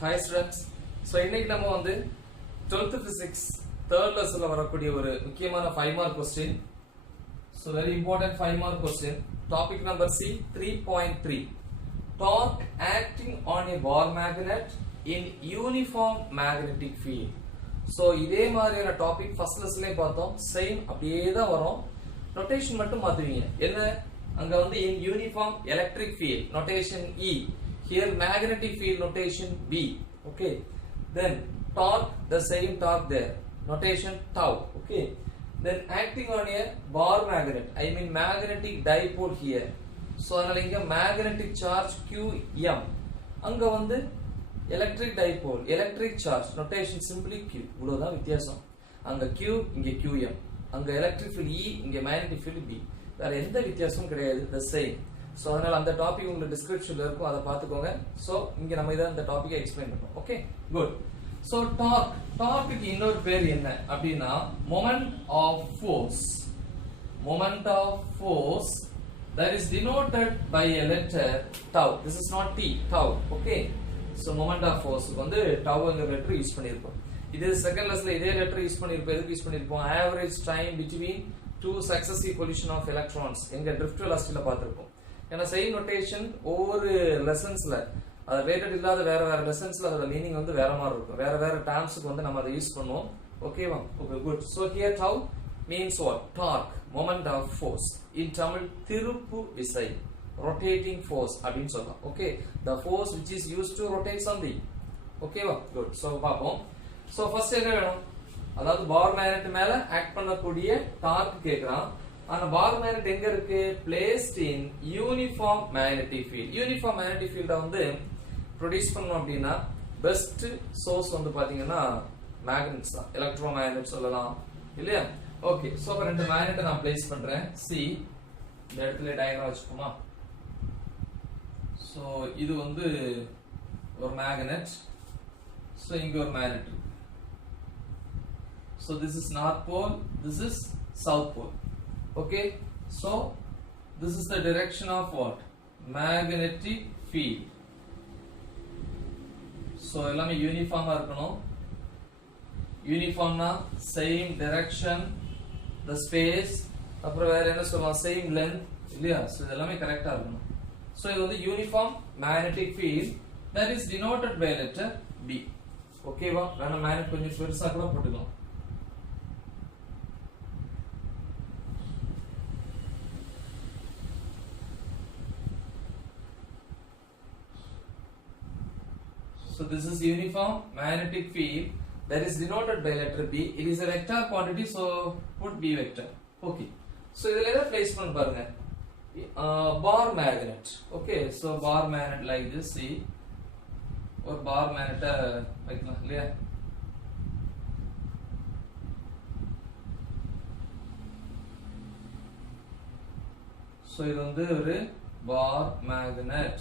Hi students. So இன்னைக்கு நம்ம வந்து 12th physics third lessonல வரக்கூடிய ஒரு முக்கியமான 5 mark question. So very important 5 mark question. Topic number C 3.3. Torque acting on a bar magnet in uniform magnetic field. So இதே மாதிரியான topic first லெசன்லயே பார்த்தோம். Same அப்படியே தான் வரும். நோட்டேஷன் மட்டும் மாத்துவீங்க. என்ன அங்க வந்து in uniform electric field notation E. Here magnetic field notation B. Okay. Then torque, the same torque there. Notation tau. Okay. Then acting on a bar magnet. I mean magnetic dipole here. So அதனால இங்க magnetic charge Qm. அங்க வந்து electric dipole, electric charge. Notation simply Q. இவ்வளவுதான் வித்தியாசம். அங்க Q, இங்க Qm. அங்க electric field E, இங்க magnetic field B. வேற எந்த வித்தியாசமும் கிடையாது. The same. So அதனால அந்த டாபிக் உங்களுக்கு டிஸ்கிரிப்ஷன்ல இருக்கும் அத பாத்துக்கோங்க. சோ இங்க நம்ம இத அந்த டாபிக்கை எக்ஸ்பிளைன் பண்றோம். Okay good. சோ டார்க்குக்கு இன்னொரு பேர் என்ன அப்படினா moment of force that is denoted by a letter tau. This is not t, tau. Okay. So moment of force வந்து tau என்ற லெட்டர் யூஸ் பண்ணிருப்போம். இது செகண்ட் லெசன்ல இதே லெட்டர் யூஸ் பண்ணிருப்போம். எதுக்கு யூஸ் பண்ணிருப்போம்? Average time between two successive collision of electrons எங்க drift velocity-ல பாத்துறோம். ஏன்னா சேம் நோட்டேஷன் ஒவ்வொரு லெசன்ஸ்ல அது ரிலேட்டட் இல்லாத வேற லெசன்ஸ்ல அதோட மீனிங் வந்து வேற மாதிரி இருக்கும். வேற டேர்ம்ஸ்க்கு வந்து நம்ம அதை யூஸ் பண்ணுவோம். ஓகேவா? Okay good. So here tau means what? Torque, moment of force. In Tamil திருப்பு விசை, rotating force அப்படினு சொல்லலாம். Okay, the force which is used to rotate something. ஓகேவா? குட். சோ பாப்போம். சோ ஃபர்ஸ்ட் என்ன வேணும்? அதாவது பார் மேக்னெட் மேல ஆக்ட் பண்ணக்கூடிய டார்க் கேக்குறான். ஆனா பார் மேக்னெட் எங்க இருக்கு? placed in uniform magnetic field. uniform magnetic field வந்து ப்ரொடியூஸ் பண்ணனும் அப்படினா பெஸ்ட் சோர்ஸ் வந்து பாத்தீங்கன்னா மேக்னெட்ஸ் தான். எலக்ட்ரோ மேக்னெட் சொல்லலாம் இல்லையா? ஓகே, சோ அப்ப ரெண்டு மேக்னெட்டை நான் பிளேஸ் பண்றேன். சி இந்த இடத்துல டயகிராம் வச்சுக்கோமா. சோ இது வந்து ஒரு மேக்னெட். சோ இங்க ஒரு magnet. So this is north pole, this is south pole. Okay, so this is the direction of what? Magnetic field. So எல்லாமே யூனிஃபார்மா இருக்கணும். யூனிஃபார்ம்னா same direction, the space, அப்புறம் வேற என்ன சொல்லலாம்? same length இல்லையா? So இதெல்லாமே கரெக்ட்டா இருக்கணும். So இது வந்து uniform magnetic field that is denoted by letter B. ஓகேவா? வேணா மேக்னெட் கொஞ்சம் பெருசா கூட போட்டுக்கலாம். So this is uniform magnetic field that is denoted by letter B. It is a vector quantity, so put B vector. Okay. So இதுல என்ன place பண்ண பாருங்க. Bar magnet. Okay. So bar magnet like this. See, ஒரு bar magnet வைக்கலாம் இல்லையா? So இது வந்து ஒரு bar magnet.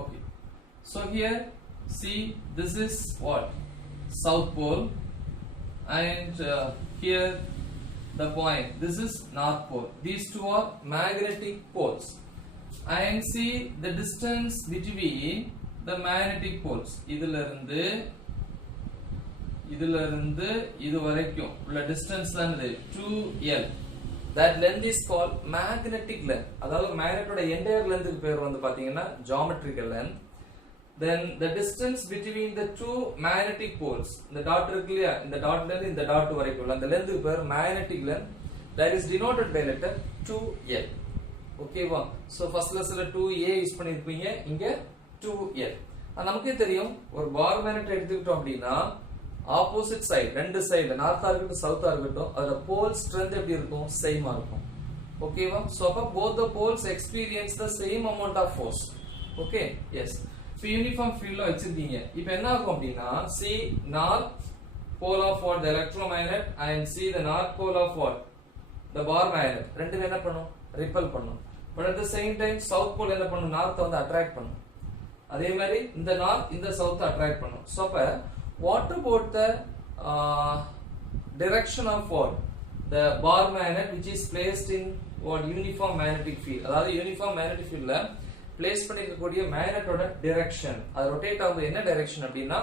Okay, so here see this is what? South pole, and here the point, this is north pole. These two are magnetic poles, and see the distance between the magnetic poles. இதுல இருந்து இது வரைக்கும் உள்ள distance தான் இது 2L. That length is called magnetic length. அதாவது மேக்னெட்டோட entire lengthக்கு பேர் வந்து பாத்தீங்கன்னா geometrical length. Then the distance between the two magnetic poles, இந்த டாட் இருக்கு இல்லையா? இந்த டாட்ல இருந்து இந்த டாட் வரைக்கும் உள்ள அந்த லெந்த்க்கு பேர் magnetic length. That is denoted by letter 2L. ஓகேவா? சோ ஃபர்ஸ்ட் லெசன்ல 2A யூஸ் பண்ணிருப்பீங்க, இங்க 2L. நமக்கே தெரியும் ஒரு பார் மேக்னெட் எடுத்துக்கிட்டோம் அப்படினா ஆப்போசிட் சைடு, ரெண்டு சைடுல நார்த்தா இருக்கட்டும் சவுத்தா இருக்கட்டும், அதோட போல் ஸ்ட்ரெngth எப்படி இருக்கும்? சேமா இருக்கும். ஓகேவா? சோ அப்ப both the poles experience the same amount of force. Okay, yes. இப்போ யூனிஃபார்ம் ஃபீல்ட்ல வச்சிருக்கீங்க. இப்போ என்ன ஆகும் அப்படினா see north pole of what? The electromagnet, and see the north pole of what? The bar magnet. ரெண்டுமே என்ன பண்ணும்? ரிப்பல் பண்ணும். But at the same time south pole என்ன பண்ணும்? நார்த் வந்து அட்ராக்ட் பண்ணும். அதே மாதிரி இந்த நார்த் இந்த சவுத் அட்ராக்ட் பண்ணும். சோ அப்ப what about the direction of what? the bar magnet which is placed in what uniform magnetic field. அதாவது uniform magnetic fieldல place பண்ணிருக்கக்கூடிய மேக்னெட்டோட direction அது rotate ஆகுது என்ன direction அப்படினா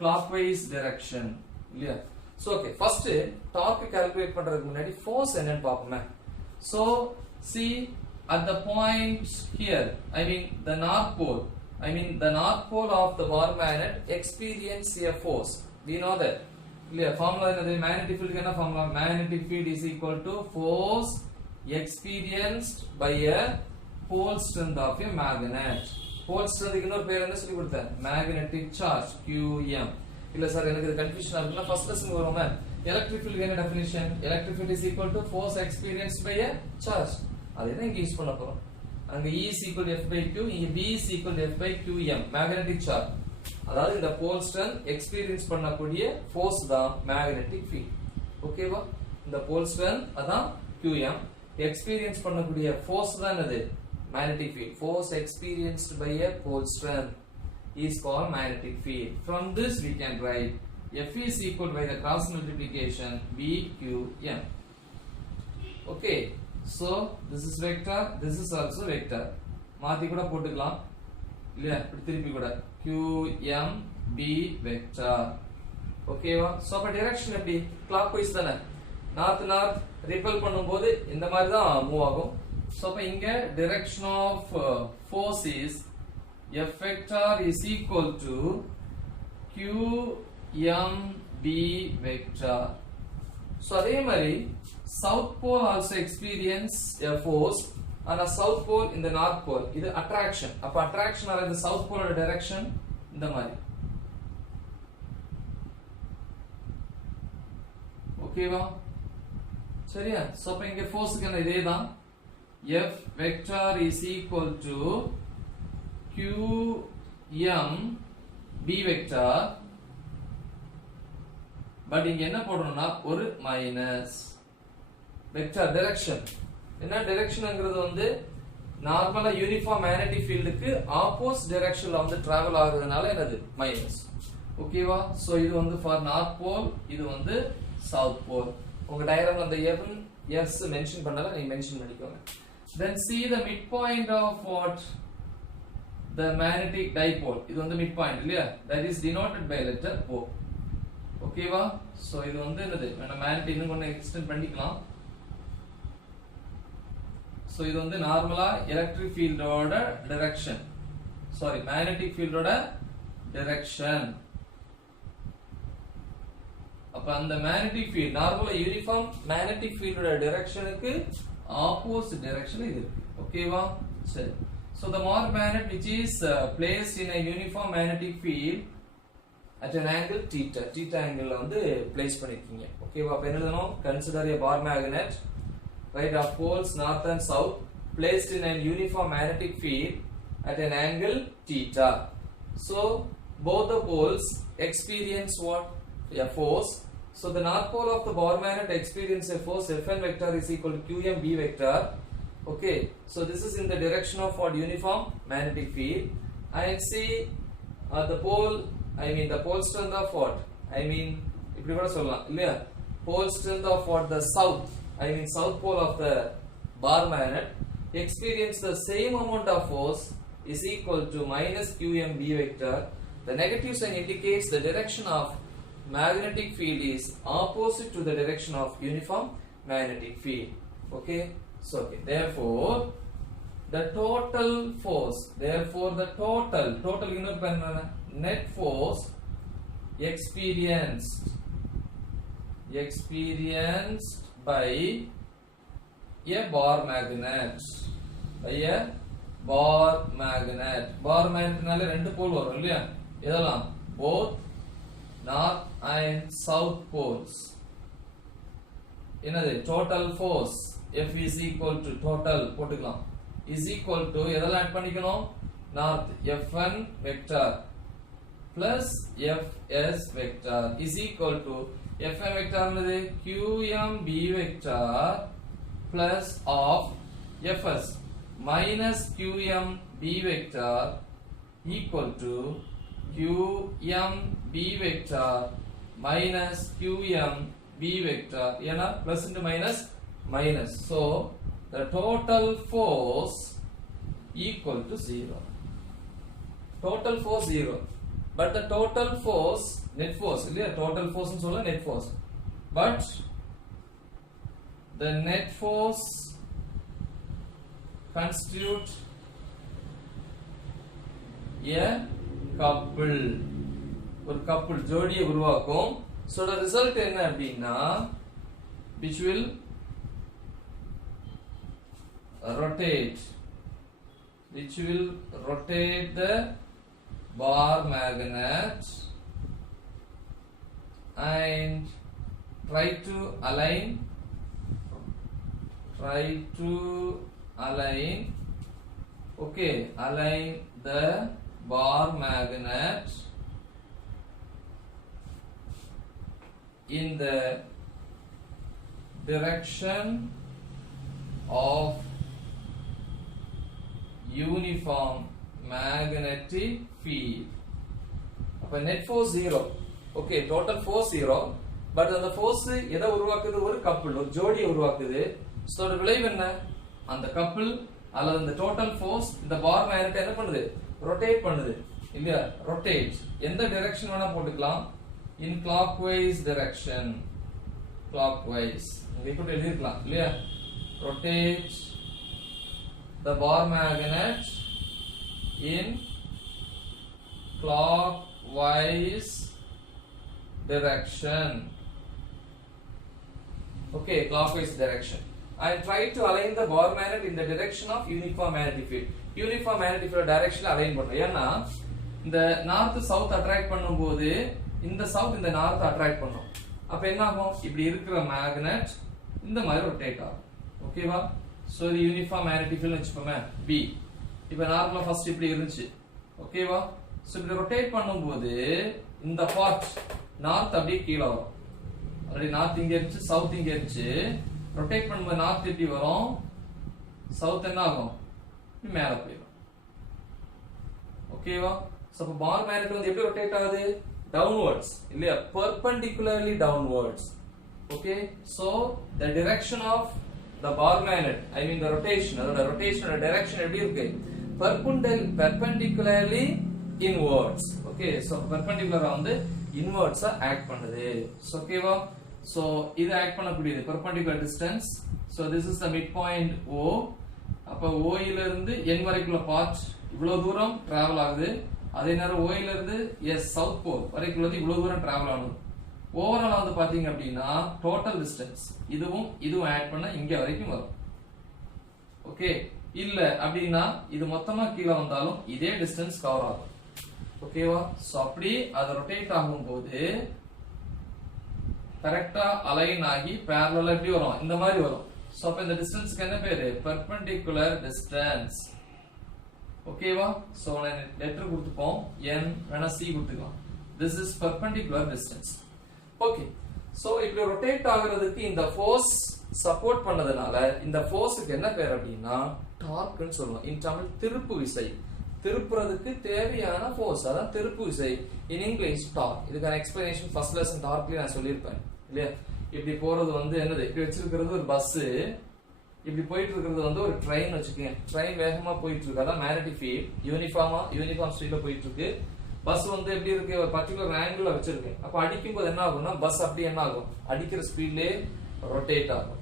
clockwise direction இல்லையா. So okay, first torque calculate பண்றதுக்கு முன்னாடி force என்னன்னு பாப்போமே. So see at the point here, I mean the north pole of the bar magnet experience a force. We know that. Clear? Formula என்னது? Magnetic field என்ன formula? Magnetic field is equal to force experienced by a pole strength of a magnet. Pole strength இன்னொரு பேர் என்ன சொல்லி கொடுத்தேன்? Magnetic charge QM. இல்ல sir எனக்கு இது கன்ஃபியூஷனா இருக்குன்னா ஃபர்ஸ்ட் லெசன் வருவோமே. Electric field என்ன definition? Electric field is equal to force experienced by a charge. அதை தான் இங்க யூஸ் பண்ண போறோம். அங்க E is equal to F by Q, இங்க B is equal to F by QM. Magnetic charge. அதாவது இந்த pole strength experience பண்ணக்கூடிய force தான் magnetic field. ஓகேவா? இந்த pole strength அதான் QM. experience பண்ணக்கூடிய force தான் என்னது? Magnetic field. Force experienced by a pole strength is called magnetic field. From this we can write F is equal by the cross multiplication BQM. Okay. So this is vector, this is also vector. மாத்தி கூட போட்டுக்கலாம். இல்லையா? இப்படி திருப்பி கூட QM B vector. ஓகேவா? So அப்ப direction எப்படி? clockwise தானே. நார்த் ரிப்பல் பண்ணும்போது இந்த மாதிரி தான் மூவ் ஆகும். சோ அப்ப இங்க direction of force is F vector is equal to QM B vector. So அதே மாதிரி south pole also experience a force and a south pole in the north pole. இது attraction. அப்ப attraction ஆல இந்த south pole ஓட direction இந்த மாதிரி. ஓகேவா? சரியா? சோ அப்ப இங்க force க்கு இதே தான். F vector is equal to QM B vector. But இங்க என்ன போடணும்னா ஒரு மைனஸ் வெக்டர் டைரக்ஷன். என்ன டைரக்ஷன்ங்கிறது வந்து நார்மலா யூனிஃபார்ம் மேக்னெட்டிக் ஃபீல்டுக்கு ஆப்போசிட் டைரக்ஷன்ல வந்து டிராவல் ஆகுறதுனால என்னது மைனஸ். ஓகேவா? சோ இது வந்து ஃபார் நார்த் போல், இது வந்து சவுத் போல். உங்க டயகிராம்ல அந்த எஸ் மென்ஷன் பண்ணல, நீங்க மென்ஷன் பண்ணிக்கோங்க. Then see the midpoint of what? The magnetic dipole. இது வந்து midpoint இல்லையா? That is denoted by letter O. ஓகேவா? சோ இது வந்து என்னது? நம்ம மேக்னெட் இன்னும் கொஞ்சம் எக்ஸ்டெண்ட் பண்ணிக்கலாம். சோ இது வந்து நார்மலா எலக்ட்ரிக் ஃபீல்டோட டைரக்ஷன், சாரி மேக்னெட்டிக் ஃபீல்டோட டைரக்ஷன். அப்ப அந்த மேக்னெட்டிக் ஃபீல்ட் நார்மலா யூனிஃபார்ம் மேக்னெட்டிக் ஃபீல்டோட டைரக்ஷனுக்கு ஆப்போசிட் டைரக்ஷன் இது இருக்கு. ஓகேவா? சரி. So the bar magnet which is placed in a uniform magnetic field at an angle theta. Theta angle வந்து place பண்ணிருக்கீங்க. ஓகேவா? அப்ப என்ன எழுதணும்? Consider a bar magnet right of poles north and south placed in a uniform magnetic field at an angle theta. So both the poles experience what? A force. So the north pole of the bar magnet experience a force Fn vector is equal to QM B vector. Okay, so this is in the direction of what? Uniform magnetic field. And see the pole, I mean the pole strength of what? I mean இப்படி கூட சொல்லலாம் இல்லையா? Pole strength of what? The south, I mean south pole of the bar magnet experience the same amount of force is equal to minus QM B vector. The negative sign indicates the direction of magnetic field is opposite to the direction of uniform magnetic field. Okay, so okay, therefore the total force, therefore the total இன்னொரு பேர் என்ன? Net force experienced by a bar magnet, by a bar magnet. bar magnetனால ரெண்டு போல் வரும் இல்லையா? இதெல்லாம் both north and south poles. என்னது? total force F is equal to total போட்டுக்கலாம் is equal to எதெல்லாம் ஆட் பண்ணிக்கணும்? north Fn vector plus Fs vector is equal to Fn vector என்னது? QM B vector plus of Fs minus QM B vector equal to QM B vector minus QM B vector. ஏனா plus into minus minus. So the total force equal to 0. Total force 0. But the total force, net force, இல்லையா total force னு சொல்ல net force. But the net force constitute a couple. ஒரு couple ஜோடியை உருவாக்கும். So the result என்ன அப்படின்னா which will rotate the bar magnet and try to align the bar magnet in the direction of uniform magnetic field. அப்ப net force 0. Okay, total force 0. But அந்த force எதை உருவாக்குது? ஒரு couple, ஒரு ஜோடியை உருவாக்குது. So the விளைவு என்ன? அந்த couple அல்லது அந்த total force இந்த bar magnet என்ன பண்ணுது? rotate பண்ணுது. இல்லையா? rotate. எந்த direction வேணா போட்டுக்கலாம். In clockwise direction. Clockwise. இங்க கூட எழுதிக்கலாம். இல்லையா? rotate the bar magnet in clockwise direction. Okay, clockwise direction. I try to align the bar magnet in the direction of uniform magnetic field. Uniform magnetic field direction align பண்றோம். ஏன்னா இந்த north south attract பண்ணும்போது இந்த south இந்த north attract பண்ணும். அப்ப என்ன ஆகும்? இப்படி இருக்கிற மேக்னெட் இந்த மாதிரி ரொட்டேட் ஆகும். ஓகேவா? சோ இது யூனிஃபார்ம் மேக்னெட்டிக் ஃபீல்ட் வெச்சுப்போமே B. இப்போ நார்மலா ஃபர்ஸ்ட் இப்படி இருந்துச்சு. ஓகேவா? சோ இப்படி ரொட்டேட் பண்ணும்போது இந்த பார்ட் நார்த் அப்படியே கீழ வரும். ஆல்ரெடி நார்த் இங்க இருந்துச்சு, சவுத் இங்க இருந்துச்சு. ரொட்டேட் பண்ணும்போது நார்த் எப்படி வரும்? சவுத் என்ன ஆகும்? மேல போயிடும். ஓகேவா? சோ அப்ப பார் மேக்னெட் வந்து எப்படி ரொட்டேட் ஆகுது? Downwards. இல்லையா? Perpendicularly downwards. Okay? So the direction of the bar magnet, I mean the rotation, the rotation direction எப்படி இருக்கு? Perpendicularly inwards. Okay, so perpendicular வந்து inwards act பண்ணுது. So ஓகேவா? So இது act பண்ணக்கூடியது perpendicular distance. So this is the midpoint O. அப்ப O ல இருந்து n வரைக்குள்ள பாத் இவ்வளவு தூரம் டிராவல் ஆகுது. அதே நேரம் O ல இருந்து சவுத் போல் வரைக்குள்ள இவ்வளவு தூரம் டிராவல் ஆகும். ஓவரால் வந்து பாத்தீங்க அப்படின்னா டோட்டல் டிஸ்டன்ஸ் இதுவும் ஆட் பண்ணா இங்க வரைக்கும் வரும். ஓகே, இல்ல அப்படின்னா இது மொத்தமா கீழ வந்தாலும் இதே டிஸ்டன்ஸ் கவர் ஆகும். ஓகேவா? சோ அப்படி அது ரொட்டேட் ஆகும்போது கரெக்டா அலைன் ஆகி parallel எப்படி வரும்? இந்த மாதிரி வரும். சோ அப்ப இந்த டிஸ்டன்ஸ்க்கு என்ன பேரு? perpendicular distance. ஓகேவா? சோ நான் லெட்டர் கொடுத்துப்போம், n வேணா c கொடுத்துக்கலாம். This is perpendicular distance. Okay, so இப்படி ரொட்டேட் ஆகிறதுக்கு இந்த ஃபோர்ஸ் சப்போர்ட் பண்ணதுனால இந்த ஃபோர்ஸ்க்கு என்ன பேர் அப்படின்னா டார்க்னு சொல்லுவோம். இன் தமிழ் திருப்பு விசை. திருப்புறதுக்கு தேவையான ஃபோர்ஸ் அதான் திருப்பு விசை. In English torque. இதுக்கான எக்ஸ்பிளனேஷன் ஃபர்ஸ்ட் லெசன் டார்க்லயே நான் சொல்லியிருப்பேன் இல்லையா? இப்படி போறது வந்து என்னது? இப்படி வச்சிருக்கிறது ஒரு பஸ், இப்படி போயிட்டு இருக்கிறது வந்து ஒரு ட்ரெயின் வச்சுக்கேன். ட்ரெயின் வேகமா போயிட்டு இருக்கு, அதான் மேக்னெட்டிக் ஃபீல்ட். யூனிஃபார்ம் ஸ்பீட்ல போயிட்டு இருக்கு. பஸ் வந்து எப்படி இருக்கு? ஒரு பர்டிகுலர் ஆங்கிள் வச்சிருக்கேன். அப்ப அடிக்கும் போது என்ன ஆகும்னா பஸ் அப்படி என்ன ஆகும்? அடிக்கிற ஸ்பீட்லயே ரொட்டேட் ஆகும்.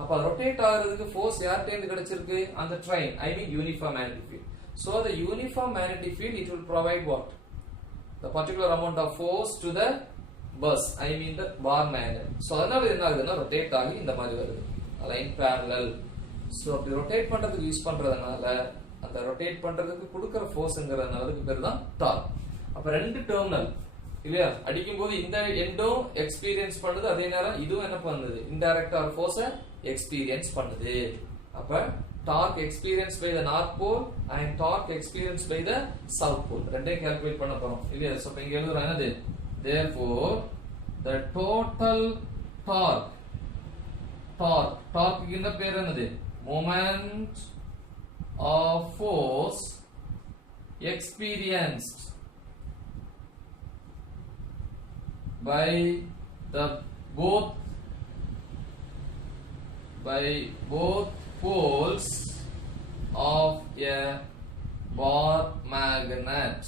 அப்ப ரொட்டேட் ஆகிறதுக்கு ஃபோர்ஸ் யார்கிட்ட இருந்து கிடைச்சிருக்கு? அந்த train, I mean uniform magnetic field. So the uniform magnetic field, it will provide what? The particular amount of force to the bus, I mean the bar magnet. So அதனால என்ன ஆகுதுன்னா rotate ஆகி இந்த மாதிரி வருது, அலைன் parallel. So அப்படி rotate பண்றதுக்கு use பண்றதுனால அந்த ரொட்டேட் பண்றதுக்கு கொடுக்கிற ஃபோர்ஸ்ங்கிறதுனால அதுக்கு பேர் தான் டார்க். அப்ப ரெண்டு டெர்மினல் இல்லையா? அடிக்கும் போது இந்த எண்டும் எக்ஸ்பீரியன்ஸ் பண்ணுது, அதே நேரம் இதுவும் என்ன பண்ணுது? இன்டைரக்டா ஒரு ஃபோர்ஸை எக்ஸ்பீரியன்ஸ் பண்ணுது. அப்ப torque experienced by the north pole and torque experienced by the south pole ரெண்டையும் கால்குலேட் பண்ண போறோம் இல்லையா? சோ இங்க எழுதுறோம் என்னது? therefore the total torque இந்த பேர் என்னது? moment of force experienced by the both by both poles of a bar magnet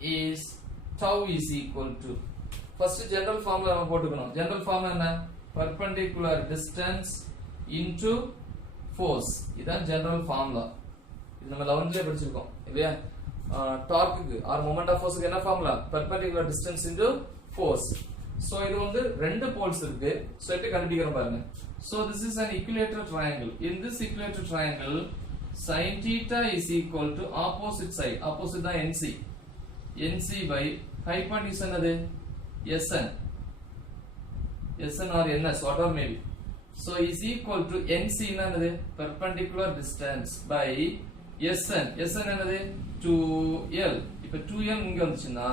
is tau is equal to. First general formula நம்ம போட்டுக்கணும். General formula என்ன? Perpendicular distance into force. இதான் general formula. இது நம்ம 11ல படிச்சிருக்கோம் இல்லையா? டார்க்குக்கு ஆர் மொமெண்ட் ஆஃப் ஃபோர்ஸ்க்கு என்ன formula? Perpendicular distance into force. So இது வந்து ரெண்டு போல்ஸ் இருக்கு. சோ எப்படி கண்டுபிடிக்கிறோம் பாருங்க. So this is an equilateral triangle. In this equilateral triangle sin theta is equal to opposite side. Opposite தான் NC. NC by hypotenuse என்னது? SN. SN or NS whatever may be. So is equal to NC என்னது? Perpendicular distance by SN. SN என்னது? 2L. இப்ப 2L இங்க வந்துச்சுன்னா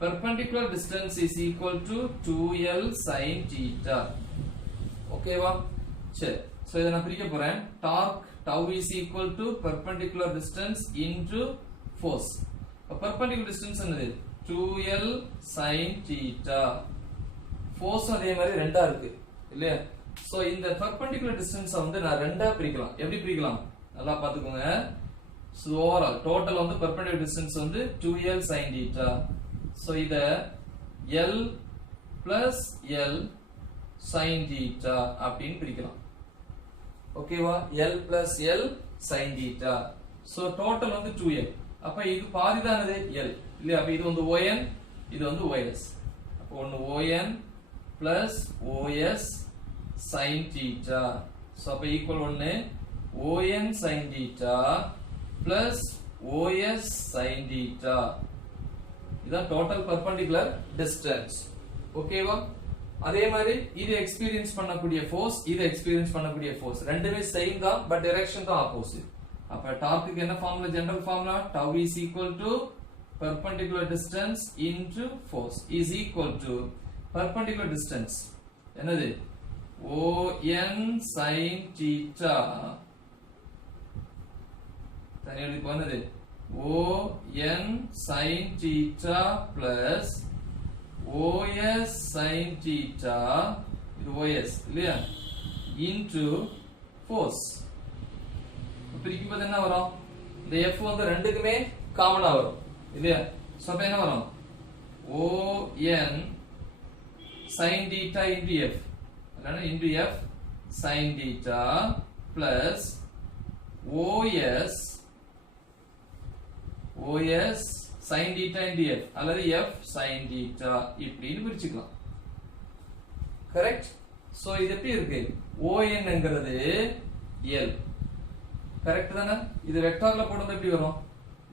perpendicular distance is equal to 2L sin theta. ஓகேவா? சரி. So இத நான் பிரிக்க போறேன். Torque tau is equal to perpendicular distance into force. Perpendicular distance என்னது? 2L sin theta. Force அதே மாதிரி ரெண்டா இருக்கு இல்லையா? சோ இந்த perpendicular distance வந்து நான் ரெண்டா பிரிக்கலாம். எப்படி பிரிக்கலாம்? நல்லா பாத்துக்கோங்க. So overall total வந்து perpendicular distance வந்து 2L sin theta. So இத L plus L sin theta அப்படினு பிரிக்கலாம். ஓகேவா? L plus L sin theta. So total வந்து 2L. அப்ப இது பாதி தானது L. இல்லையா? அப்ப இது வந்து ON, இது வந்து OS. அப்ப ஒன்னு ON plus OS sin theta. So அப்ப equal ஒன்னு ON sin theta plus OS sin theta. இதான் total perpendicular distance. ஓகேவா? அதே மாதிரி இது எக்ஸ்பீரியன்ஸ் பண்ணக்கூடிய ஃபோர்ஸ், இது எக்ஸ்பீரியன்ஸ் பண்ணக்கூடிய ஃபோர்ஸ் ரெண்டுமே சேம் தான், பட் டைரக்ஷன் தான் ஆப்போசிட். அப்ப டார்க்குக்கு என்ன formula? General formula tau is equal to perpendicular distance into force is equal to perpendicular distance என்னது? ON sin theta. தனியா எழுதி போனது ON sin theta plus OS sin theta, இது OS இல்லையா, into force. பிரிக்கும் போது என்ன வரும்? இந்த F வந்து ரெண்டுக்குமே காமனா வரும் இல்லையா? சோ அப்ப என்ன வரும்? ON sin theta into F, இல்லனா into F sin theta plus OS sin theta into F அல்லது F sin theta இப்படின்னு பிரிச்சுக்கலாம். கரெக்ட்? சோ இது எப்படி இருக்கு? ON என்கிறது L. கரெக்ட் தானே? இது வெக்டார்ல போடுறது எப்படி வரும்?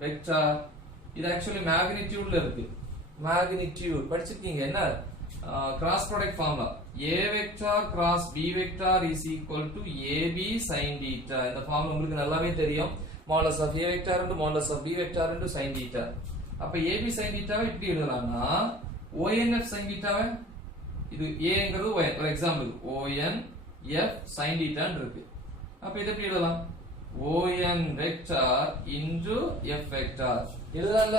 வெக்டார் இது ஆக்சுவலி மேக்னிட்யூட்ல இருக்கு. மேக்னிட்யூட் படிச்சிருக்கீங்க என்ன? Cross product formula A vector cross B vector is equal to AB sin theta. இந்த ஃபார்முலா உங்களுக்கு நல்லாவே தெரியும். modulus of A vector into modulus of B vector into sin theta. அப்ப AB sin theta வை இப்படி எழுதலாம்னா ONF sin theta வை இது A ங்கிறது ON, for example ONF sin theta ன்னு இருக்கு. அப்ப இத எப்படி எழுதலாம்? ON vector into F vector எழுதலாம்ல?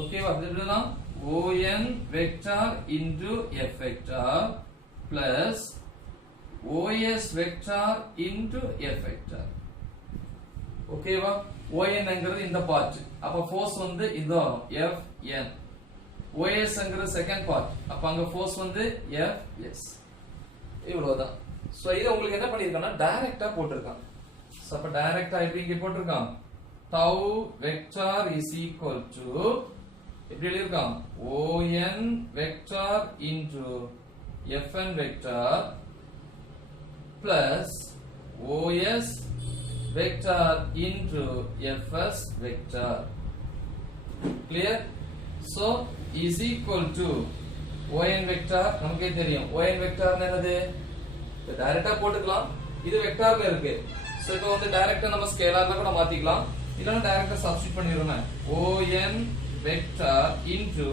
ஓகேவா? இது எழுதலாம் ON vector into F vector plus OS vector into F vector. ஓகேவா? ON என்கிறது இந்த பார்ட். அப்ப ஃபோர்ஸ் வந்து இது வரும் FN. OS என்கிறது செகண்ட் பார்ட். அப்ப அங்க ஃபோர்ஸ் வந்து FS. இவ்வளவுதான். சோ இத உங்களுக்கு என்ன பண்ணிருக்கானா டைரக்ட்டா போட்டுருக்கான். சோ அப்ப டைரக்ட்டா எப்படி இங்க போட்டுருக்கான்? tau vector is equal to எப்படி எழுதிருக்கான்? ON vector into FN vector plus OS vector into FS vector. Clear? So is equal to ON vector நமக்கே தெரியும். ON vector என்னது? இது டைரக்ட்டா போட்டுக்கலாம். இது வெக்டார்ல இருக்கு. சோ இப்போ வந்து டைரக்ட்டா நம்ம ஸ்கேலார்ல கூட மாத்திக்கலாம். இல்லனா டைரக்ட்டா substitute பண்ணிரோமே. ON vector into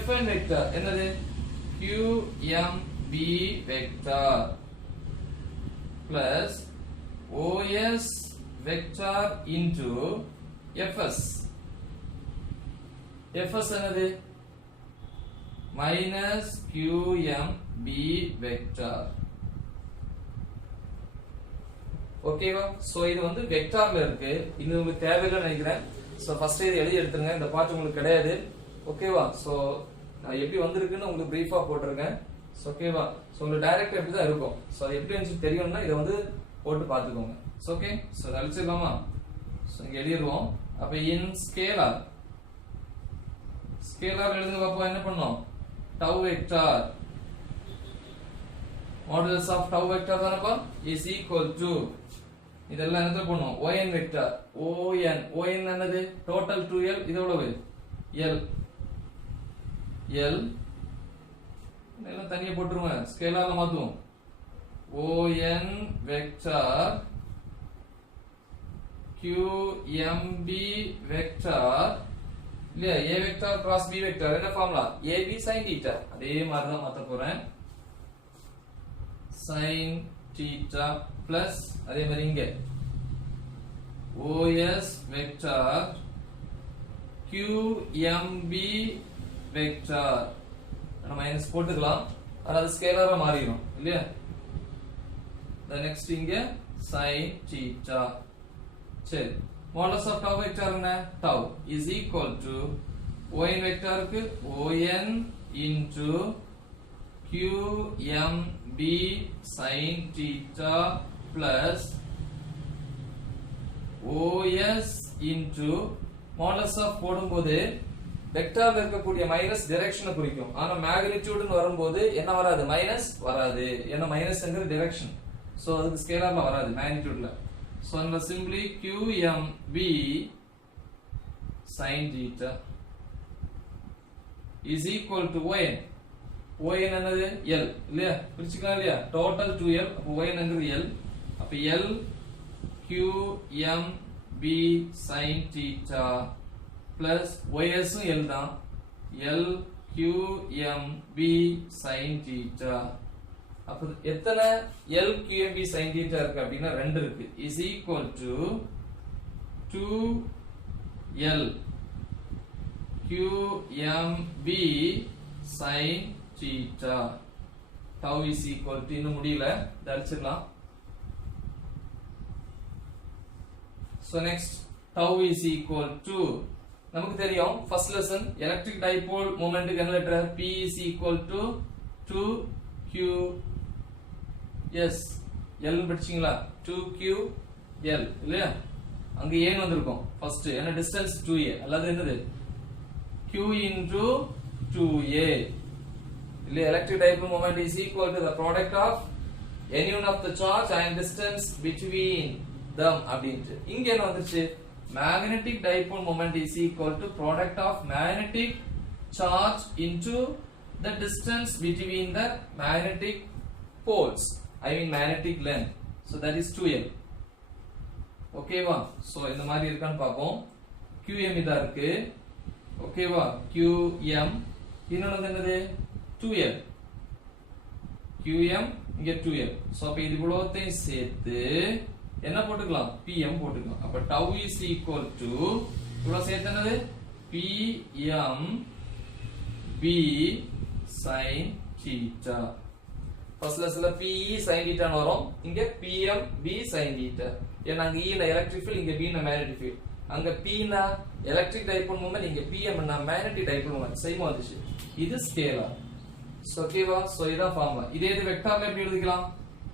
FN vector என்னது? QMB vector plus OS vector into FS. FS என்னது? minus QMB vector. ஓகேவா? சோ இது வந்து வெக்டார்ல இருக்கு. இது உங்களுக்கு தேவையில்லைன்னு நினைக்கிறேன். சோ ஃபர்ஸ்ட் இது எழுதி எடுத்துருங்க. இந்த பார்ட் உங்களுக்கு கிடையாது. ஓகேவா? சோ நான் எப்படி வந்திருக்குன்னு உங்களுக்கு பிரீஃபா போட்டிருக்கேன். ஓகேவா? சோ உங்களுக்கு டைரக்ட் எப்படி தான் இருக்கும். சோ எப்படி இருந்துச்சு தெரியும்னா இதை வந்து போட்டு பார்த்துக்கோங்க. Okay, so அழிச்சிடலாமா? சோ இங்க எழுதிடுவோம். அப்ப இன் ஸ்கேலார் எழுதுங்க பாப்போம். என்ன பண்ணோம்? tau vector modulus of tau vector தானப்பா is equal to இதெல்லாம் என்ன பண்ணுவோம்? yn vector yn என்னது? total 2l இது எவ்வளவு? l எல்லாம் தனியா போட்டுருவேன். ஸ்கேலார்ல மாத்துவோம். on vector qmb vector இல்லையா? a vector cross b vector என்ன ஃபார்முலா? ab sin theta. அதே மாதிரி தான் மாத்த போறேன். sin theta plus அதே மாதிரி இங்க os vector qmb vector நம்ம மைனஸ் போட்டுக்கலாம். அது ஸ்கேலாரா மாறிடும் இல்லையா? the next இங்க sin theta. சரி, modulus of tau vector என்ன? tau is equal to yn vector க்கு on into qmb sin theta plus os into modulus of போடும்போது வெக்டார்ல இருக்கக்கூடிய மைனஸ் டைரக்ஷனை குறிக்கும். ஆனா மேக்னிட்யூட்னு வரும்போது என்ன வராது? மைனஸ் வராது. ஏன்னா மைனஸ்ங்கறது டைரக்ஷன். சோ அதுக்கு ஸ்கேலார்ல வராது மேக்னிட்யூட்ல. So நம்ம simply qmb sin theta is equal to yn. yn என்னது? l இல்லையா? பிரிச்சுக்கலாம் இல்லையா? total 2l. அப்ப yn என்னது? l. அப்ப l qmb sin theta plus ys உம் l தான். l qmb sin theta. அப்ப எத்தனை l qmb sin theta இருக்கு அப்படினா 2 இருக்கு. is equal to 2l qmb sin theta. tau is equal to இன்னும் முடியல, அழிச்சிடலாம். so next tau is equal to நமக்கு தெரியும் first lesson electric dipole moment க்கு என்ன letter? p is equal to 2q yes l படிச்சீங்களா? 2ql இல்லையா? அங்க ஏன் வந்திருக்கும் ஃபர்ஸ்ட். என்ன டிஸ்டன்ஸ் 2a அல்லது என்னது? q into 2a இல்லையா? Electric dipole moment is equal to the product of any one of the charge and distance between them அப்படினு. இங்க என்ன வந்துச்சு? magnetic dipole moment is equal to product of magnetic charge into the distance between the magnetic poles. I mean magnetic length. So that is 2l. ஓகேவா? So இந்த மாதிரி இருக்கான்னு பாப்போம். qm இதா இருக்கு. ஓகேவா? qm இன்னொன்னு என்னது? 2l. qm இங்க 2l. சோ அப்ப இது இவ்வளவுத்தையும் சேர்த்து என்ன போட்டுக்கலாம்? pm போட்டுக்கலாம். அப்ப tau is equal to இவ்வளவு சேர்த்து என்னது? pm b sin theta. first lessonல p sin theta ன்னு வரும். இங்க pm b sin theta. ஏன்னா அங்க e னா எலக்ட்ரிக் ஃபீல்ட், இங்க b னா மேக்னெட்டிக் ஃபீல்ட். அங்க p னா எலக்ட்ரிக் டைபோல் மொமெண்ட், இங்க pm னா மேக்னெட்டிக் டைபோல் மொமெண்ட். சேமா வந்துச்சு. இது ஸ்கேலார். ஓகேவா? சோ இதான் ஃபார்முலா. இதே இது வெக்டார்ல எப்படி எழுதிக்கலாம்?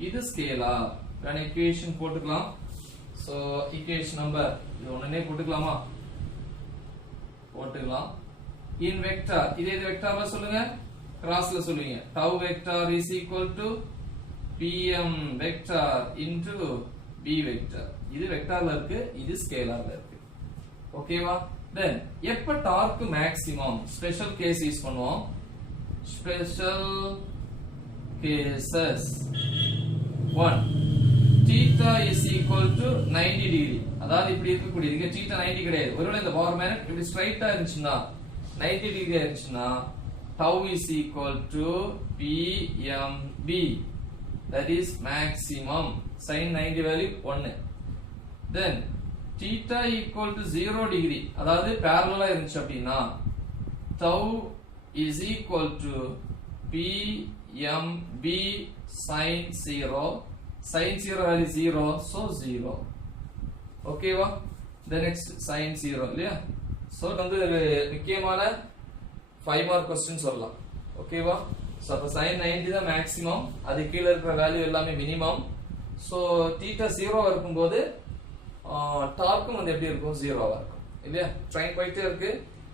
இது ஸ்கேலார். நான் ஈக்குவேஷன் போட்டுக்கலாம். சோ ஈக்குவேஷன் நம்பர் இது ஒண்ணே போட்டுக்கலாமா? போட்டுக்கலாம். இன் வெக்டார் இதே இது வெக்டார்ல சொல்லுங்க, கிராஸ்ல சொல்லுவீங்க. tau vector is equal to pm vector into b vector. இது வெக்டார்ல இருக்கு, இது ஸ்கேலார்ல இருக்கு. ஓகேவா? then எப்ப torque maximum special case use பண்ணுவோம். Special cases 1 theta is equal to 90 degree. அதாவது இப்படி இருக்க கூடியது இங்க theta 90 கிடையாது. ஒருவேளை இந்த பவர் மேக்னெட் இப்படி ஸ்ட்ரைட்டா இருந்துச்சுனா 90 டிகிரி இருந்துச்சுனா tau is equal to pmb. that is maximum. sin 90 value 1. then theta equal to 0 degree அதாவது parallel இருந்துச்சு அப்படினா tau is equal to pmb sin 0 sin 0 value 0, so 0. ஓகேவா? then next sin 0 இல்லையா? so வந்து ஒரு முக்கியமான 5 மார்க் கொஸ்டின் சொல்லலாம். ஓகேவா? so அப்ப sin 90 தான் மேக்ஸிமம், அது கீழ இருக்கிற வேல்யூ எல்லாமே மினிமம். so θ 0 இருக்கும்போது டார்க்கும் வந்து எப்படி இருக்கும்? 0வா இருக்கும் இல்லையா? ட்ரெயின் போயிட்டே இருக்கு,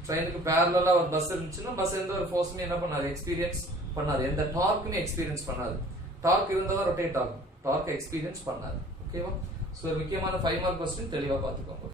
ட்ரெயினுக்கு பேரலலா ஒரு பஸ் இருந்துச்சுன்னா பஸ் எந்த ஒரு ஃபோர்ஸுமே என்ன பண்ணாது? எக்ஸ்பீரியன்ஸ் பண்ணாது, எந்த டார்க்குமே எக்ஸ்பீரியன்ஸ் பண்ணாது. டார்க் இருந்தா தான் ரொட்டேட் ஆகும், டார்க் எக்ஸ்பீரியன்ஸ் பண்ணாது. ஓகேவா? சோ ஒரு முக்கியமான 5 மார்க் கொஸ்டின் தெளிவா பாத்துக்கோங்க.